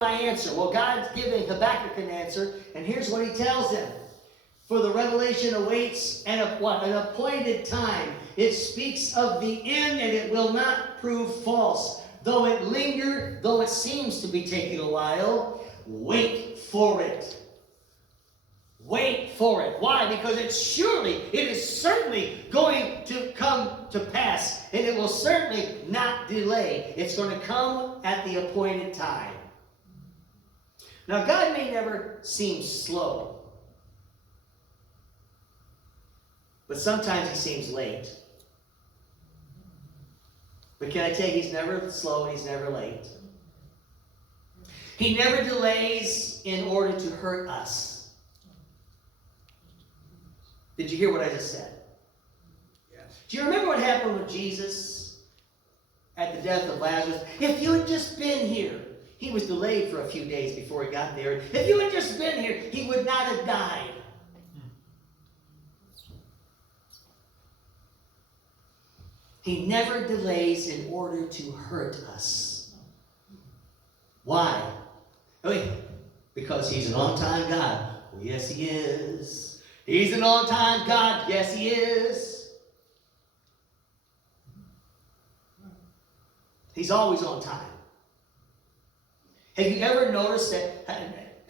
my answer? Well, God's giving Habakkuk an answer, and here's what he tells him. For the revelation awaits an appointed time. It speaks of the end, and it will not prove false. Though it linger, though it seems to be taking a while, wait for it. Wait for it. Why? Because it is certainly going to come to pass, and it will certainly not delay. It's going to come at the appointed time. Now, God may never seem slow, but sometimes he seems late. But can I tell you, he's never slow and he's never late. He never delays in order to hurt us. Did you hear what I just said? Yes. Do you remember what happened with Jesus at the death of Lazarus? If you had just been here, he was delayed for a few days before he got there. If you had just been here, he would not have died. He never delays in order to hurt us. Why? Because he's an on-time God. Well, yes, he is. He's an on-time God. Yes, he is. He's always on time. Have you ever noticed that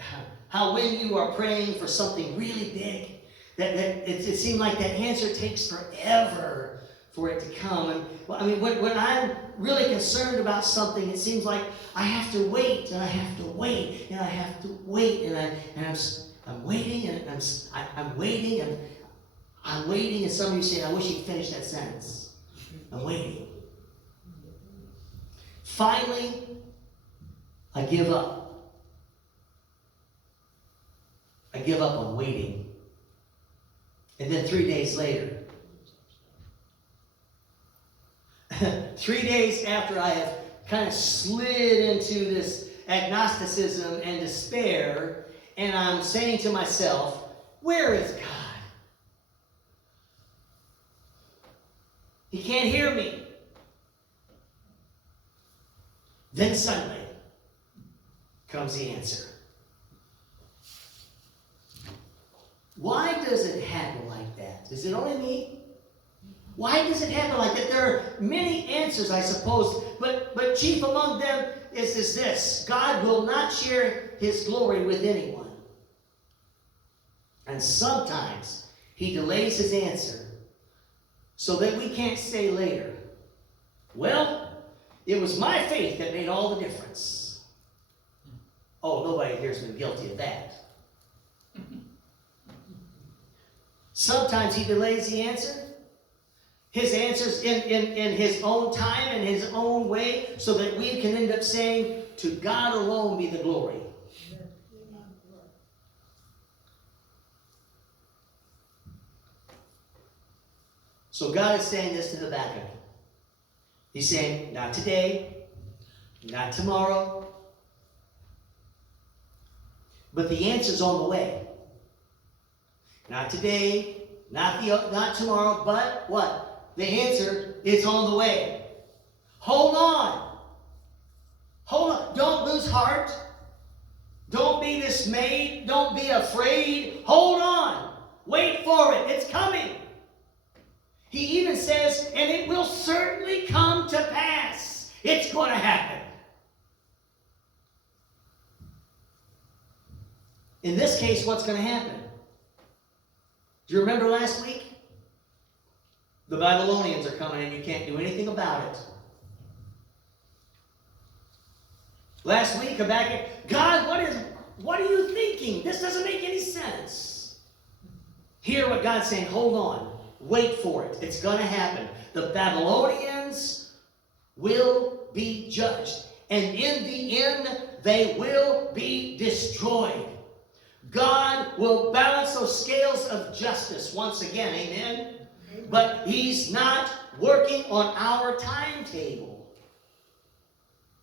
how when you are praying for something really big, that it seems like that answer takes forever for it to come? And when I'm really concerned about something, it seems like I have to wait, and I have to wait, and I have to wait, and I'm waiting, and I'm waiting, and I'm waiting, and some of you say, I wish you'd finish that sentence. I'm waiting. Finally, I give up. I give up on waiting. And then 3 days later, 3 days after I have kind of slid into this agnosticism and despair, and I'm saying to myself, where is God? He can't hear me. Then suddenly comes the answer. Why does it happen like that? Is it only me? Why does it happen like that? There are many answers, I suppose, but chief among them is this. God will not share his glory with anyone. And sometimes he delays his answer so that we can't say later, well, it was my faith that made all the difference. Oh, nobody here's been guilty of that. Sometimes he delays the answer. His answers in his own time and his own way, so that we can end up saying, to God alone be the glory. So God is saying this to Habakkuk. He's saying, not today, not tomorrow, but the answer's on the way. Not today, not tomorrow, but what? The answer is on the way. Hold on. Hold on. Don't lose heart. Don't be dismayed. Don't be afraid. Hold on. Wait for it. It's coming. He even says, and it will certainly come to pass. It's going to happen. In this case, what's going to happen? Do you remember last week? The Babylonians are coming and you can't do anything about it. Last week, Habakkuk, God, what are you thinking? This doesn't make any sense. Hear what God's saying. Hold on. Wait for it. It's going to happen. The Babylonians will be judged. And in the end, they will be destroyed. God will balance those scales of justice once again. Amen? But he's not working on our timetable.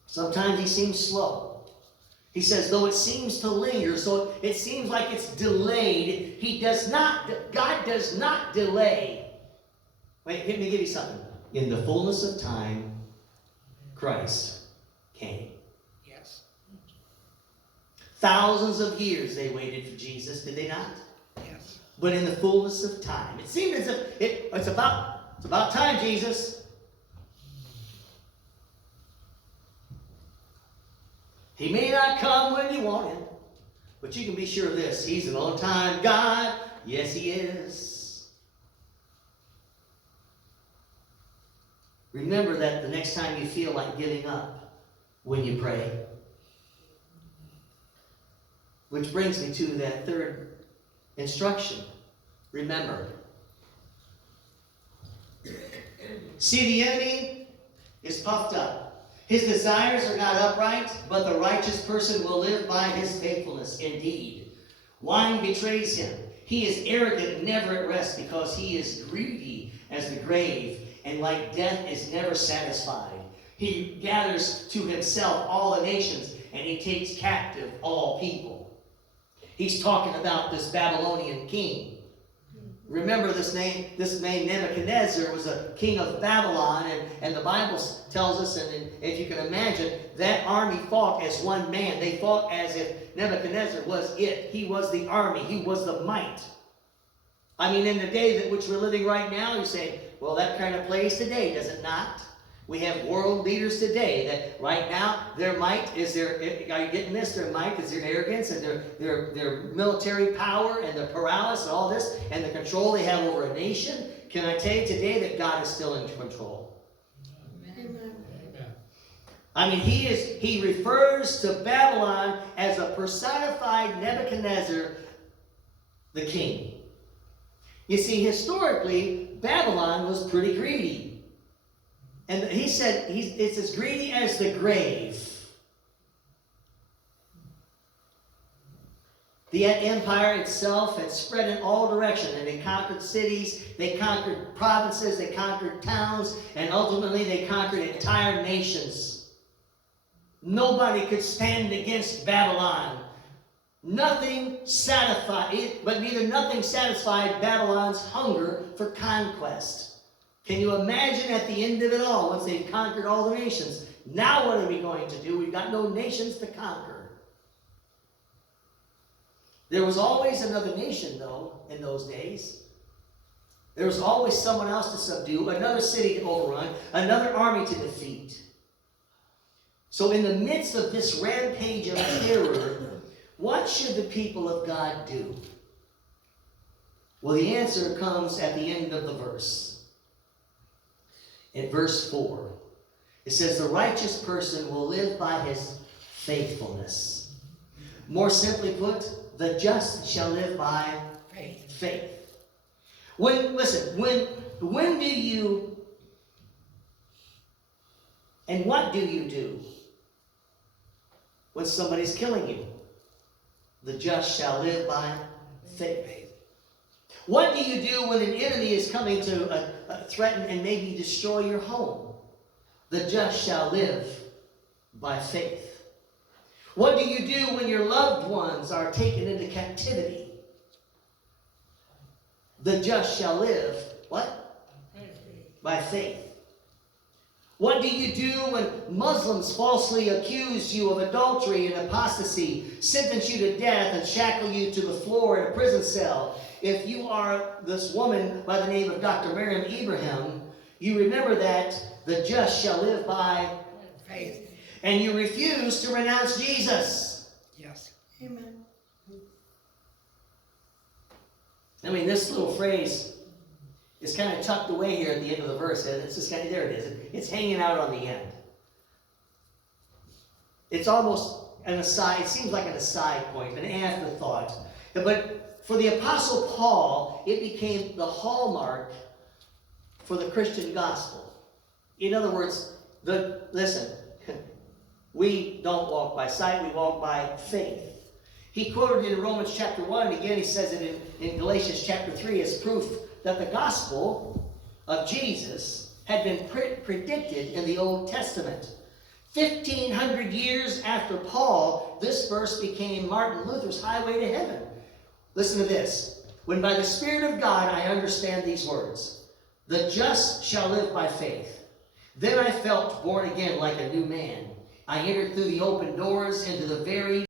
Sometimes he seems slow. He says, though it seems to linger, so it seems like it's delayed, God does not delay. Wait, let me give you something. In the fullness of time, Christ came. Yes. Thousands of years they waited for Jesus, did they not? Yes. But in the fullness of time. It seemed as if it's about time, Jesus. He may not come when you want him, but you can be sure of this. He's an on-time God. Yes, he is. Remember that the next time you feel like giving up, when you pray. Which brings me to that third instruction. Remember. See, the enemy is puffed up. His desires are not upright, but the righteous person will live by his faithfulness. Indeed, wine betrays him. He is arrogant and never at rest, because he is greedy as the grave, and like death is never satisfied. He gathers to himself all the nations, and he takes captive all people. He's talking about this Babylonian king. Remember this name Nebuchadnezzar was a king of Babylon, and the Bible tells us, and if you can imagine, that army fought as one man. They fought as if Nebuchadnezzar was it. He was the army. He was the might. I mean, in the day that which we're living right now, you say, well, that kind of plays today, does it not? We have world leaders today that right now their might is their, are you getting this? Their might is their arrogance and their military power and their paralysis and all this and the control they have over a nation. Can I tell you today that God is still in control? Amen. I mean, he refers to Babylon as a personified Nebuchadnezzar, the king. You see, historically, Babylon was pretty greedy. And he said it's as greedy as the grave. The empire itself had spread in all directions, and they conquered cities, they conquered provinces, they conquered towns, and ultimately they conquered entire nations. Nobody could stand against Babylon. Nothing satisfied Babylon's hunger for conquest. Can you imagine at the end of it all, once they've conquered all the nations, now what are we going to do? We've got no nations to conquer. There was always another nation, though, in those days. There was always someone else to subdue, another city to overrun, another army to defeat. So in the midst of this rampage of terror, what should the people of God do? Well, the answer comes at the end of the verse. In verse 4, it says, the righteous person will live by his faithfulness. More simply put, the just shall live by faith. When do you, and what do you do when somebody's killing you? The just shall live by faith. What do you do when an enemy is coming to threaten and maybe destroy your home? The just shall live by faith. What do you do when your loved ones are taken into captivity? The just shall live, what? By faith. What do you do when Muslims falsely accuse you of adultery and apostasy, sentence you to death, and shackle you to the floor in a prison cell? If you are this woman by the name of Dr. Miriam Ibrahim, you remember that the just shall live by faith. And you refuse to renounce Jesus. Yes. Amen. I mean, this little phrase is kind of tucked away here at the end of the verse. And it's just kind of, there it is. It's hanging out on the end. It's almost an aside. It seems like an aside point, an afterthought. But for the Apostle Paul, it became the hallmark for the Christian gospel. In other words, listen, we don't walk by sight, we walk by faith. He quoted it in Romans chapter 1, and again he says it in Galatians chapter 3 as proof that the gospel of Jesus had been predicted in the Old Testament. 1,500 years after Paul, this verse became Martin Luther's highway to heaven. Listen to this. When by the Spirit of God I understand these words, the just shall live by faith. Then I felt born again like a new man. I entered through the open doors into the very